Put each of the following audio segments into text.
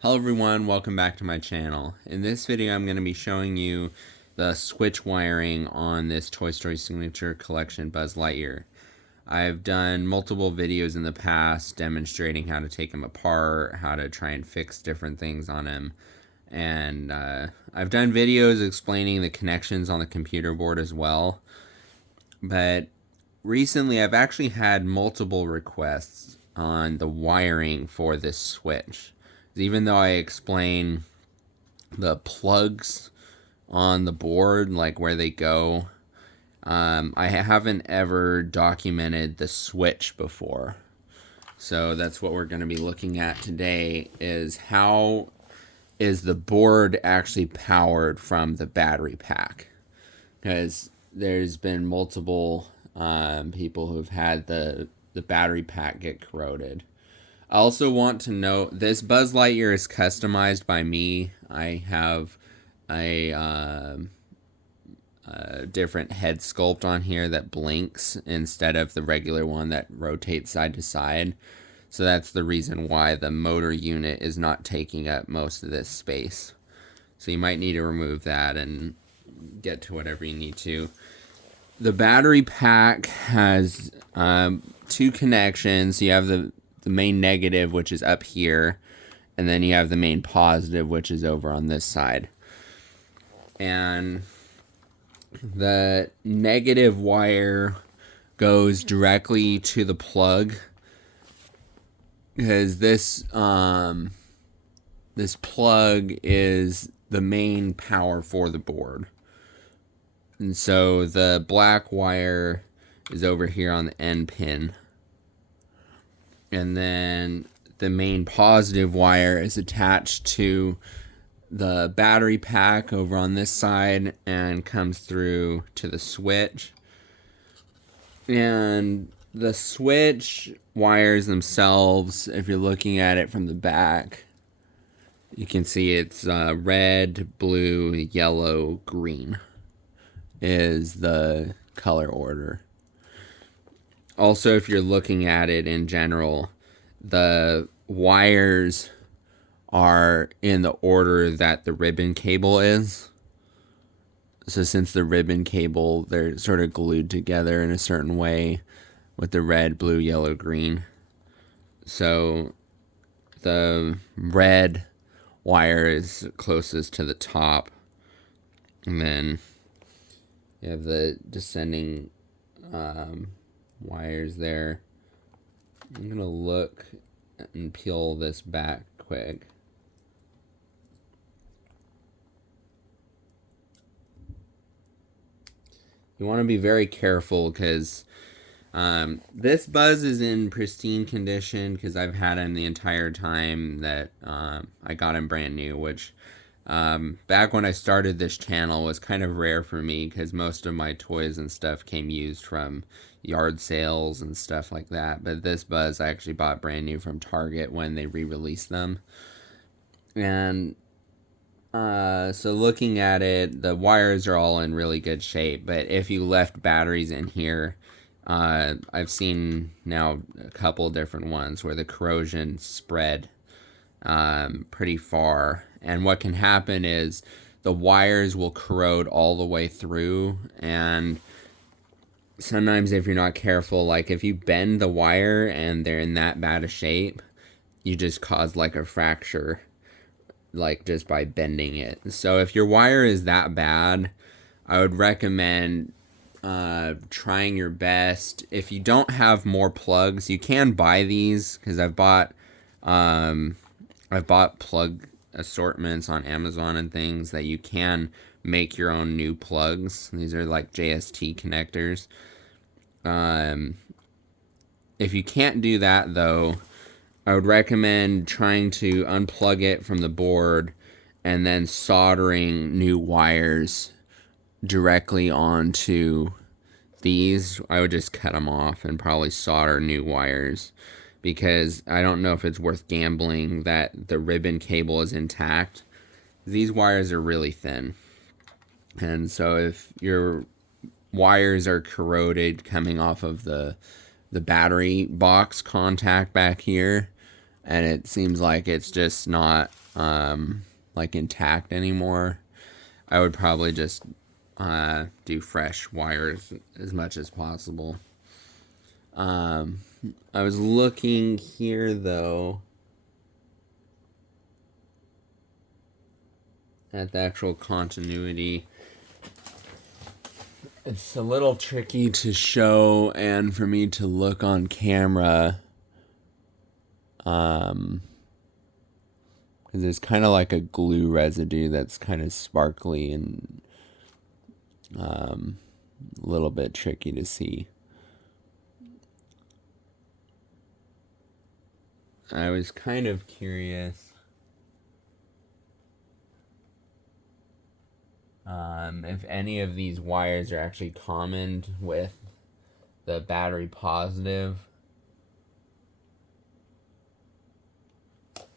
Hello everyone, welcome back to my channel. In this video I'm going to be showing you the switch wiring on this Toy Story Signature Collection Buzz Lightyear. I've done multiple videos in the past demonstrating how to take them apart, how to try and fix different things on them, and I've done videos explaining the connections on the computer board as well. But recently I've actually had multiple requests on the wiring for this switch. Even though I explain the plugs on the board, like where they go, I haven't ever documented the switch before. So that's what we're going to be looking at today, is how is the board actually powered from the battery pack. Because there's been multiple people who've had the battery pack get corroded. I also want to note this Buzz Lightyear is customized by me. I have a different head sculpt on here that blinks instead of the regular one that rotates side to side. So that's the reason why the motor unit is not taking up most of this space. So you might need to remove that and get to whatever you need to. The battery pack has two connections. You have the main negative, which is up here, and then you have the main positive, which is over on this side. And the negative wire goes directly to the plug, because this plug is the main power for the board. And so the black wire is over here on the end pin. And then the main positive wire is attached to the battery pack over on this side and comes through to the switch. And the switch wires themselves, if you're looking at it from the back, you can see it's red, blue, yellow, green is the color order. Also, if you're looking at it in general, the wires are in the order that the ribbon cable is. So since the ribbon cable, they're sort of glued together in a certain way with the red, blue, yellow, green. So the red wire is closest to the top. And then you have the descending wires there. I'm gonna look and peel this back quick. You want to be very careful, because this Buzz is in pristine condition, because I've had him the entire time that I got him brand new, which back when I started this channel was kind of rare for me, because most of my toys and stuff came used from yard sales and stuff like that. But this Buzz I actually bought brand new from Target when they re-released them. And so looking at it, the wires are all in really good shape. But if you left batteries in here, I've seen now a couple different ones where the corrosion spread pretty far. And what can happen is the wires will corrode all the way through, and sometimes if you're not careful, like if you bend the wire and they're in that bad a shape, you just cause like a fracture, like just by bending it. So if your wire is that bad, I would recommend trying your best. If you don't have more plugs, you can buy these, because I've bought plug assortments on Amazon and things that you can make your own new plugs. These are like JST connectors. If you can't do that though, I would recommend trying to unplug it from the board and then soldering new wires directly onto these. I would just cut them off and probably solder new wires, because I don't know if it's worth gambling that the ribbon cable is intact. These wires are really thin. And so if your wires are corroded coming off of the battery box contact back here, and it seems like it's just not like intact anymore, I would probably just do fresh wires as much as possible. I was looking here though at the actual continuity. It's a little tricky to show and for me to look on camera. Because there's kind of like a glue residue that's kind of sparkly and a little bit tricky to see. I was kind of curious if any of these wires are actually common with the battery positive,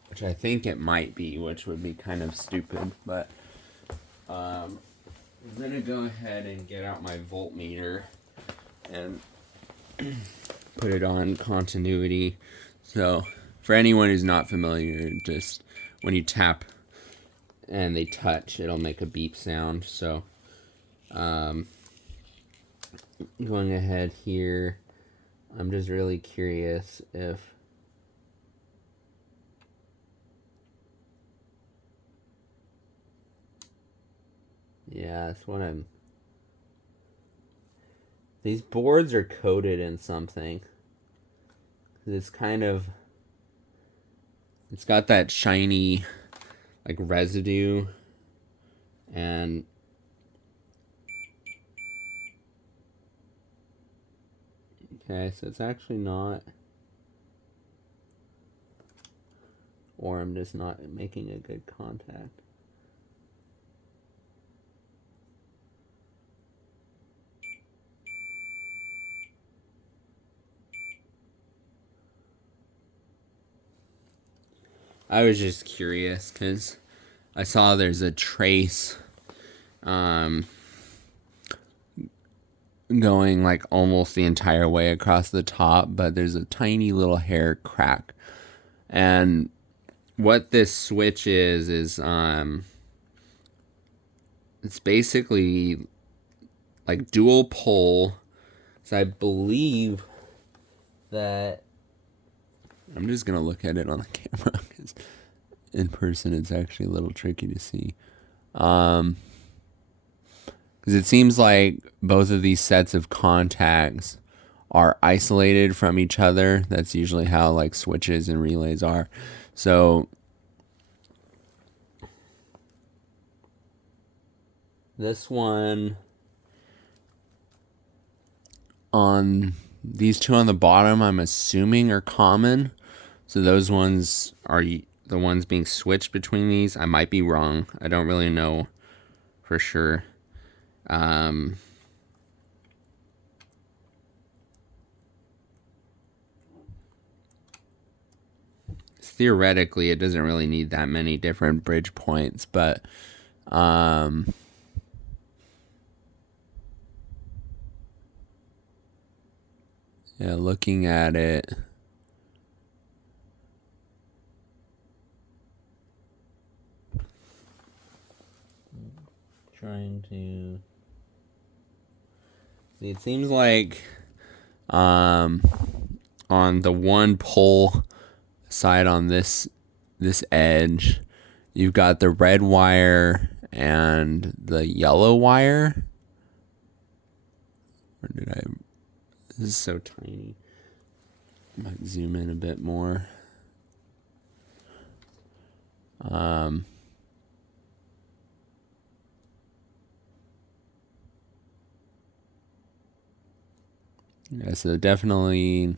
which I think it might be, which would be kind of stupid, but I'm gonna go ahead and get out my voltmeter and put it on continuity. So for anyone who's not familiar, just when you tap and they touch, it'll make a beep sound. So going ahead here, I'm just really curious if that's what I'm... These boards are coated in something. It's kind of... It's got that shiny, like, residue. And... Okay, so it's actually not... Or I'm just not making a good contact. I was just curious because I saw there's a trace going like almost the entire way across the top, but there's a tiny little hair crack. And what this switch is it's basically like dual pole. So I believe that... I'm just going to look at it on the camera because in person it's actually a little tricky to see. Because it seems like both of these sets of contacts are isolated from each other. That's usually how like switches and relays are. So this one on these two on the bottom, I'm assuming are common. So those ones are the ones being switched between these. I might be wrong. I don't really know for sure. Theoretically, it doesn't really need that many different bridge points, but yeah, looking at it, trying to see, it seems like on the one pole side on this edge, you've got the red wire and the yellow wire. Or did I... This is so tiny. I might zoom in a bit more. Yeah, so definitely...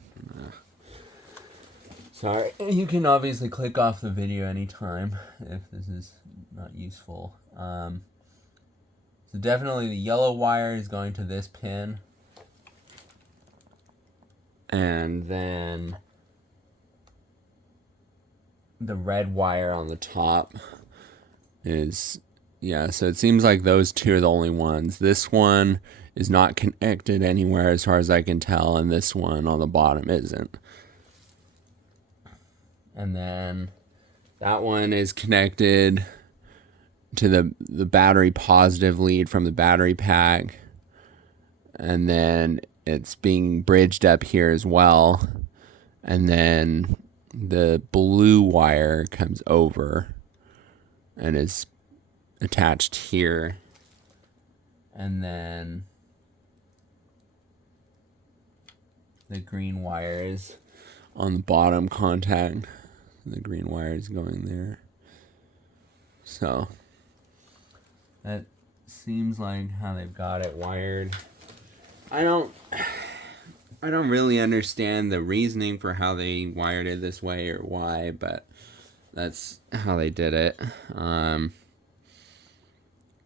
Sorry, you can obviously click off the video anytime if this is not useful. So definitely the yellow wire is going to this pin. And then the red wire on the top is... Yeah, so it seems like those two are the only ones. This one is not connected anywhere as far as I can tell, and this one on the bottom isn't. And then That one is connected to the battery positive lead from the battery pack. And then it's being bridged up here as well. And then the blue wire comes over and is attached here. And then the green wire is on the bottom contact. The green wire is going there. So that seems like how they've got it wired. I don't really understand the reasoning for how they wired it this way or why, but that's how they did it.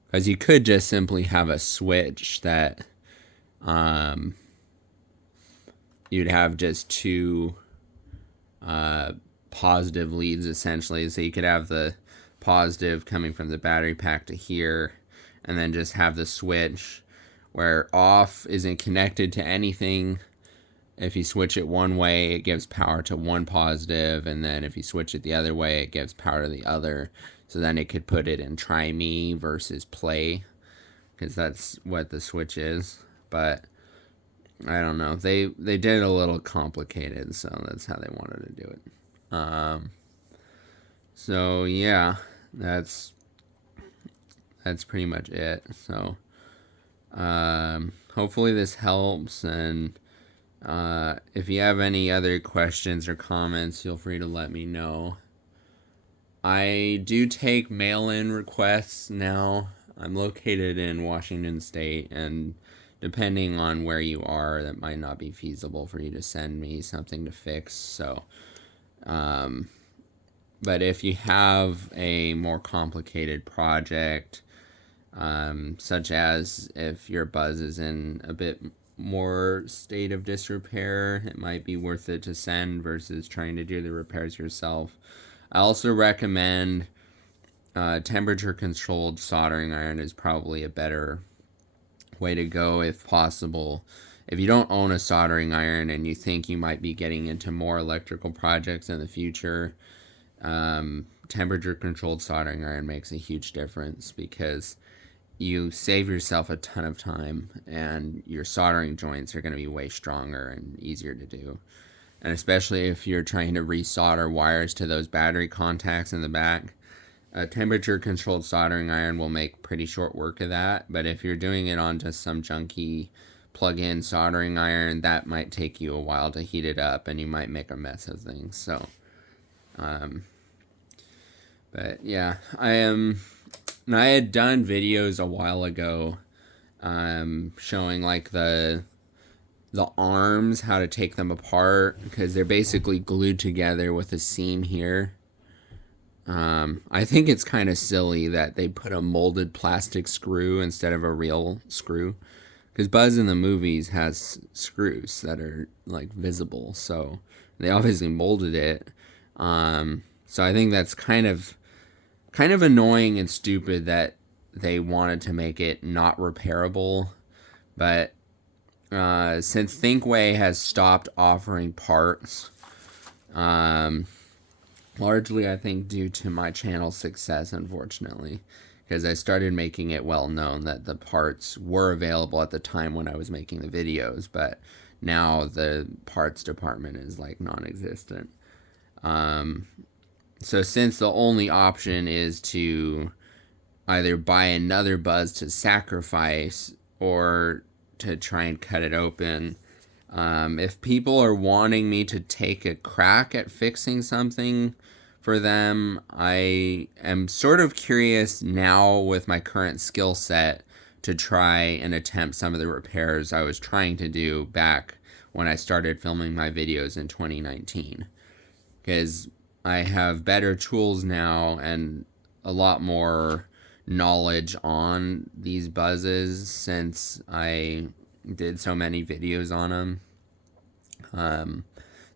Because you could just simply have a switch that you'd have just two positive leads essentially. So you could have the positive coming from the battery pack to here, and then just have the switch where off isn't connected to anything. If you switch it one way, it gives power to one positive, and then if you switch it the other way, it gives power to the other. So then it could put it in try me versus play, because that's what the switch is. But I don't know. They did it a little complicated, so that's how they wanted to do it. So yeah, that's pretty much it. So hopefully this helps, and if you have any other questions or comments, feel free to let me know. I do take mail-in requests now. I'm located in Washington State, and depending on where you are, that might not be feasible for you to send me something to fix. So, but if you have a more complicated project, such as if your buzz is in a bit more state of disrepair, it might be worth it to send versus trying to do the repairs yourself. I also recommend temperature controlled soldering iron is probably a better way to go if possible. If you don't own a soldering iron and you think you might be getting into more electrical projects in the future, temperature controlled soldering iron makes a huge difference, because you save yourself a ton of time, and your soldering joints are going to be way stronger and easier to do. And especially if you're trying to resolder wires to those battery contacts in the back, a temperature controlled soldering iron will make pretty short work of that. But if you're doing it on just some junky plug-in soldering iron, that might take you a while to heat it up, and you might make a mess of things. So, but yeah, I had done videos a while ago showing like the arms, how to take them apart, because they're basically glued together with a seam here. I think it's kind of silly that they put a molded plastic screw instead of a real screw, because Buzz in the movies has screws that are like visible, so they obviously molded it. So I think that's kind of annoying and stupid that they wanted to make it not repairable. But since Thinkway has stopped offering parts, largely I think due to my channel's success, unfortunately, because I started making it well known that the parts were available at the time when I was making the videos, but now the parts department is like non-existent. So since the only option is to either buy another Buzz to sacrifice or to try and cut it open, if people are wanting me to take a crack at fixing something for them, I am sort of curious now with my current skill set to try and attempt some of the repairs I was trying to do back when I started filming my videos in 2019. Because I have better tools now and a lot more knowledge on these buzzes since I did so many videos on them.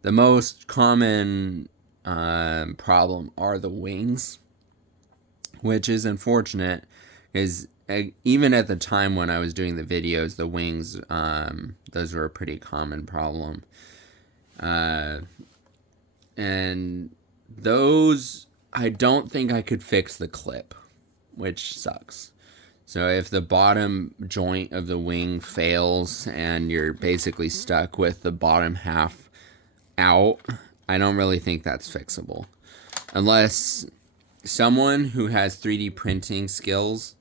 The most common problem are the wings, which is unfortunate, because even at the time when I was doing the videos, the wings, those were a pretty common problem. And those I don't think I could fix the clip, which sucks. So if the bottom joint of the wing fails and you're basically stuck with the bottom half out, I don't really think that's fixable. Unless someone who has 3D printing skills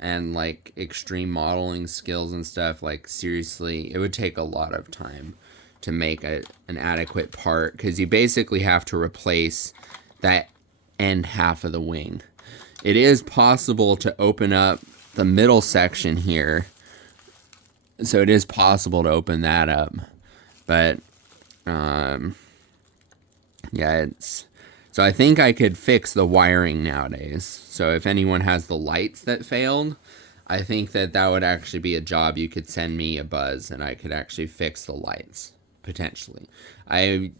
and like extreme modeling skills and stuff, like seriously, it would take a lot of time to make an adequate part, because you basically have to replace that end half of the wing. It is possible to open up the middle section here, so it is possible to open that up, but yeah, so I think I could fix the wiring nowadays. So if anyone has the lights that failed, I think that would actually be a job you could send me a buzz and I could actually fix the lights, potentially. I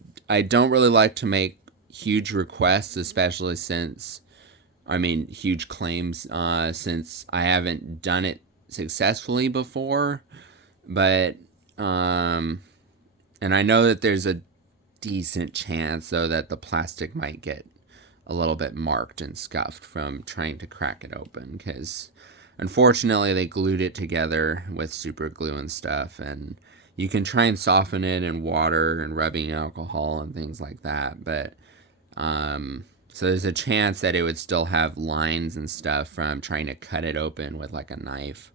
don't really like to make huge requests, especially since, huge claims, since I haven't done it successfully before. But, and I know that there's a decent chance, though, that the plastic might get a little bit marked and scuffed from trying to crack it open, because unfortunately they glued it together with super glue and stuff, and you can try and soften it in water and rubbing alcohol and things like that, but so there's a chance that it would still have lines and stuff from trying to cut it open with like a knife.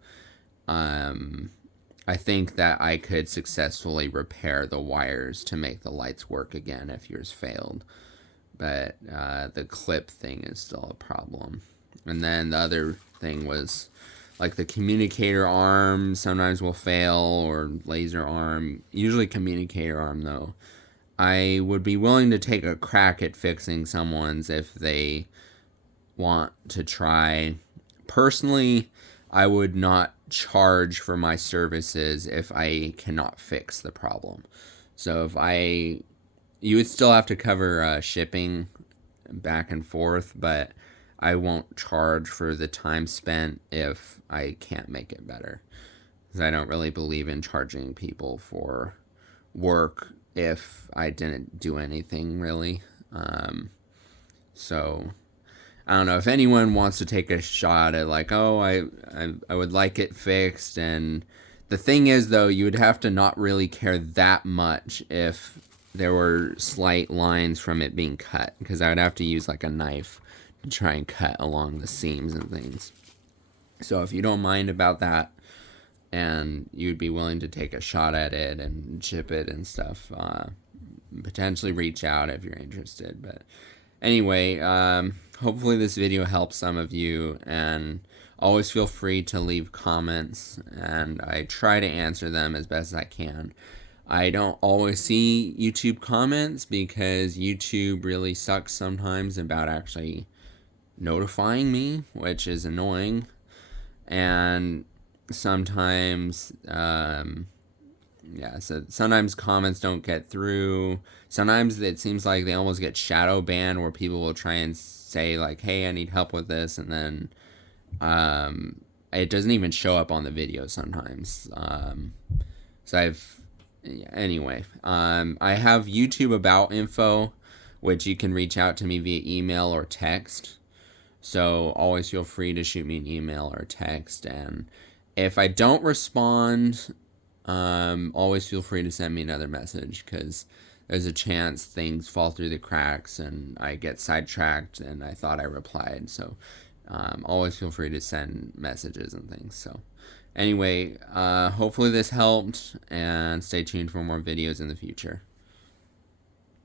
I think that I could successfully repair the wires to make the lights work again if yours failed. But the clip thing is still a problem. And then the other thing was like the communicator arm sometimes will fail, or laser arm. Usually communicator arm though. I would be willing to take a crack at fixing someone's if they want to try. Personally, I would not charge for my services if I cannot fix the problem. So you would still have to cover shipping back and forth, but I won't charge for the time spent if I can't make it better. Because I don't really believe in charging people for work if I didn't do anything really. So I don't know if anyone wants to take a shot at like, oh, I would like it fixed. And the thing is, though, you would have to not really care that much if there were slight lines from it being cut, because I would have to use like a knife to try and cut along the seams and things. So if you don't mind about that and you'd be willing to take a shot at it and ship it and stuff, potentially reach out if you're interested. But anyway, hopefully this video helps some of you, and always feel free to leave comments, and I try to answer them as best as I can. I don't always see YouTube comments because YouTube really sucks sometimes about actually notifying me, which is annoying. And sometimes, so sometimes comments don't get through. Sometimes it seems like they almost get shadow banned, where people will try and say like, hey, I need help with this, and then it doesn't even show up on the video sometimes. Anyway, I have YouTube About info, which you can reach out to me via email or text. So always feel free to shoot me an email or text. And if I don't respond, always feel free to send me another message, because there's a chance things fall through the cracks and I get sidetracked and I thought I replied. So always feel free to send messages and things. So anyway, hopefully this helped, and stay tuned for more videos in the future.